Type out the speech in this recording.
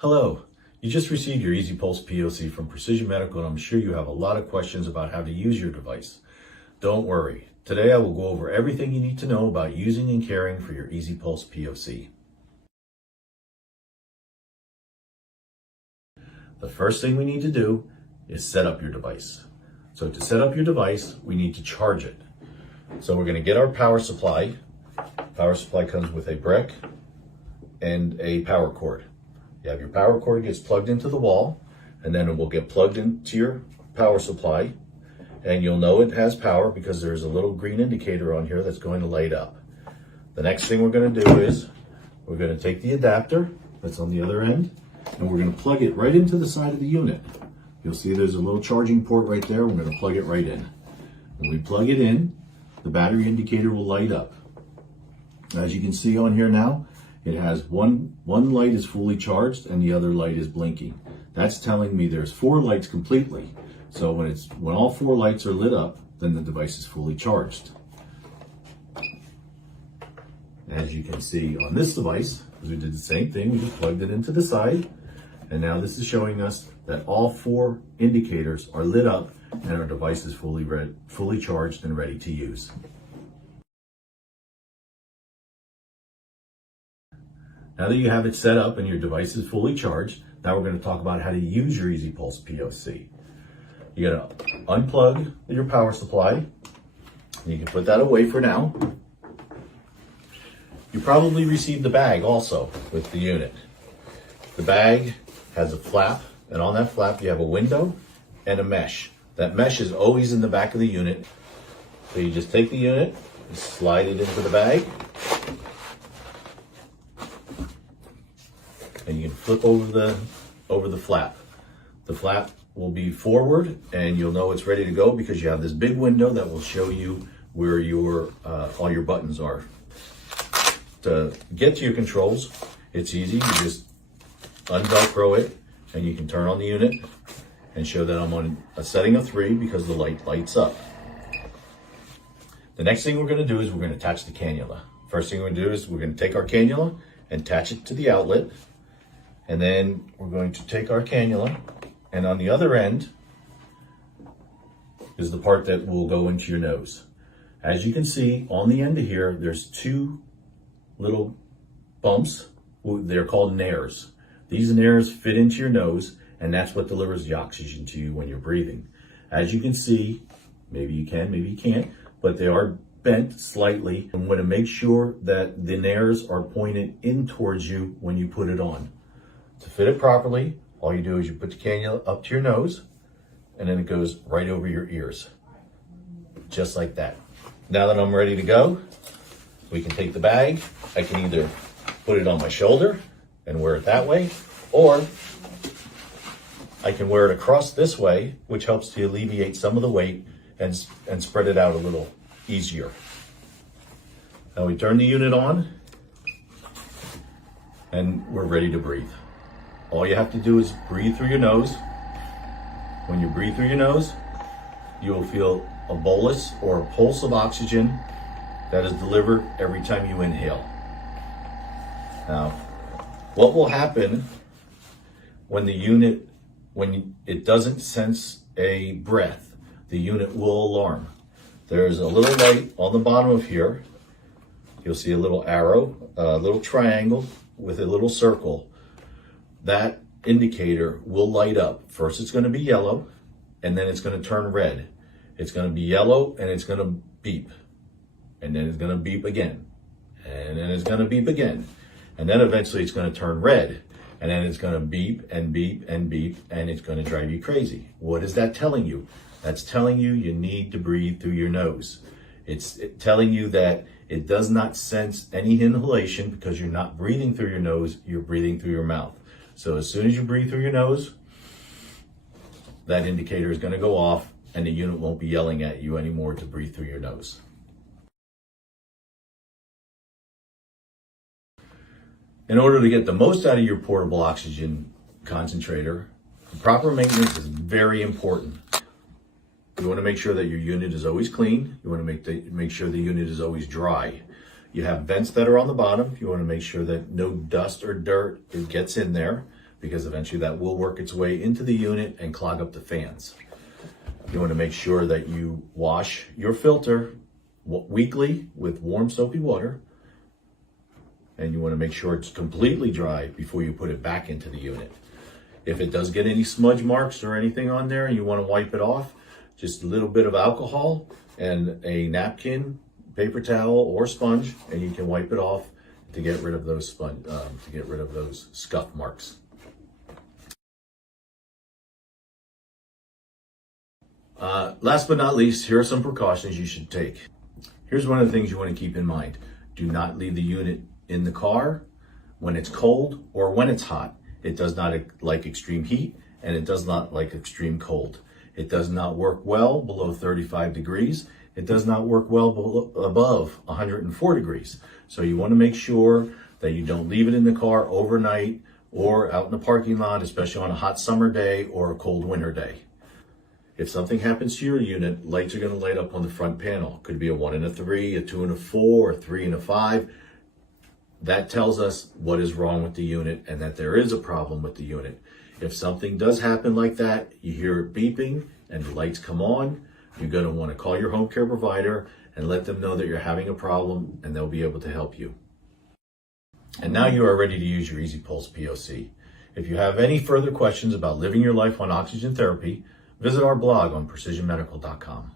Hello, you just received your EasyPulse POC from Precision Medical, and I'm sure you have a lot of questions about how to use your device. Don't worry, today I will go over everything you need to know about using and caring for your EasyPulse POC. The first thing we need to do is set up your device. So to set up your device, we need to charge it. So we're going to get our power supply. Power supply comes with a brick and a power cord. You have your power cord gets plugged into the wall, and then it will get plugged into your power supply, and you'll know it has power because there's a little green indicator on here that's going to light up. The next thing we're going to do is we're going to take the adapter that's on the other end, and we're going to plug it right into the side of the unit. You'll see there's a little charging port right there. We're going to plug it right in. When we plug it in, the battery indicator will light up. As you can see on here now, it has one light is fully charged and the other light is blinking. That's telling me there's 4 lights completely. So when all 4 lights are lit up, then the device is fully charged. As you can see on this device, we did the same thing. We just plugged it into the side, and now this is showing us that all 4 indicators are lit up and our device is fully charged and ready to use. Now that you have it set up and your device is fully charged, now we're going to talk about how to use your EasyPulse POC. You got to unplug your power supply. You can put that away for now. You probably received the bag also with the unit. The bag has a flap, and on that flap you have a window and a mesh. That mesh is always in the back of the unit. So you just take the unit, slide it into the bag, and you can flip over the flap. The flap will be forward, and you'll know it's ready to go because you have this big window that will show you where your all your buttons are. To get to your controls, it's easy. You just unvelcro it, and you can turn on the unit and show that I'm on a setting of 3 because the light lights up. The next thing we're going to do is we're going to attach the cannula. First thing we're going to do is we're going to take our cannula and attach it to the outlet. And then we're going to take our cannula, and on the other end is the part that will go into your nose. As you can see on the end of here, there's 2 little bumps. They're called nares. These nares fit into your nose, and that's what delivers the oxygen to you when you're breathing. As you can see, maybe you can, maybe you can't, but they are bent slightly. And we want to make sure that the nares are pointed in towards you when you put it on. To fit it properly, all you do is you put the cannula up to your nose, and then it goes right over your ears, just like that. Now that I'm ready to go, we can take the bag. I can either put it on my shoulder and wear it that way, or I can wear it across this way, which helps to alleviate some of the weight and spread it out a little easier. Now we turn the unit on, and we're ready to breathe. All you have to do is breathe through your nose. When you breathe through your nose, you will feel a bolus or a pulse of oxygen that is delivered every time you inhale. Now, what will happen when it doesn't sense a breath, the unit will alarm. There's a little light on the bottom of here. You'll see a little arrow, a little triangle with a little circle. That indicator will light up. First it's going to be yellow, and then it's going to turn red. It's going to be yellow, and it's going to beep. And then it's going to beep again. And then it's going to beep again. And then eventually it's going to turn red. And then it's going to beep and beep and beep, and it's going to drive you crazy. What is that telling you? That's telling you you need to breathe through your nose. It's telling you that it does not sense any inhalation because you're not breathing through your nose, you're breathing through your mouth. So as soon as you breathe through your nose, that indicator is going to go off, and the unit won't be yelling at you anymore to breathe through your nose. In order to get the most out of your portable oxygen concentrator, proper maintenance is very important. You want to make sure that your unit is always clean. You want to make sure the unit is always dry. You have vents that are on the bottom. You want to make sure that no dust or dirt gets in there. because eventually that will work its way into the unit and clog up the fans. You want to make sure that you wash your filter weekly with warm soapy water, and you want to make sure it's completely dry before you put it back into the unit. If it does get any smudge marks or anything on there and you want to wipe it off, just a little bit of alcohol and a napkin, paper towel, or sponge, and you can wipe it off to get rid of those scuff marks. Last but not least, here are some precautions you should take. Here's one of the things you want to keep in mind. Do not leave the unit in the car when it's cold or when it's hot. It does not like extreme heat, and it does not like extreme cold. It does not work well below 35 degrees. It does not work well above 104 degrees. So you want to make sure that you don't leave it in the car overnight or out in the parking lot, especially on a hot summer day or a cold winter day. If something happens to your unit, lights are going to light up on the front panel. Could be a 1 and a 3, a 2 and a 4, a 3 and a 5. That tells us what is wrong with the unit and that there is a problem with the unit. If something does happen like that, you hear it beeping and the lights come on, you're going to want to call your home care provider and let them know that you're having a problem, and they'll be able to help you. And now you are ready to use your EasyPulse POC. If you have any further questions about living your life on oxygen therapy, visit our blog on precisionmedical.com.